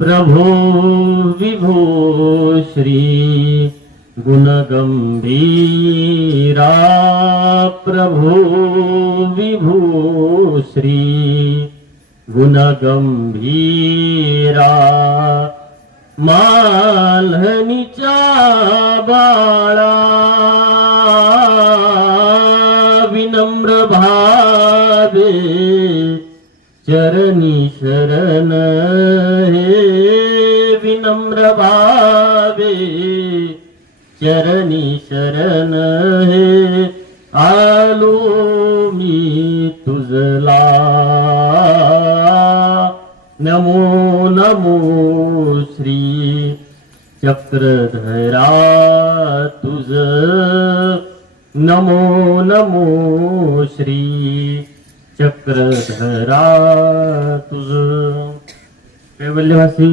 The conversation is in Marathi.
प्रभो विभो श्री गुणगंभीरा प्रभो विभो श्री गुणगंभीरा माल्हनीच्या बाळा विनम्र भावे चरणी शरण हे विनम्र भावे चरणी शरण हे आलो मी तुझला नमो नमो श्री चक्रधरा तुझ नमो नमो श्री चक्रधरा तुझ कैवल्यवासी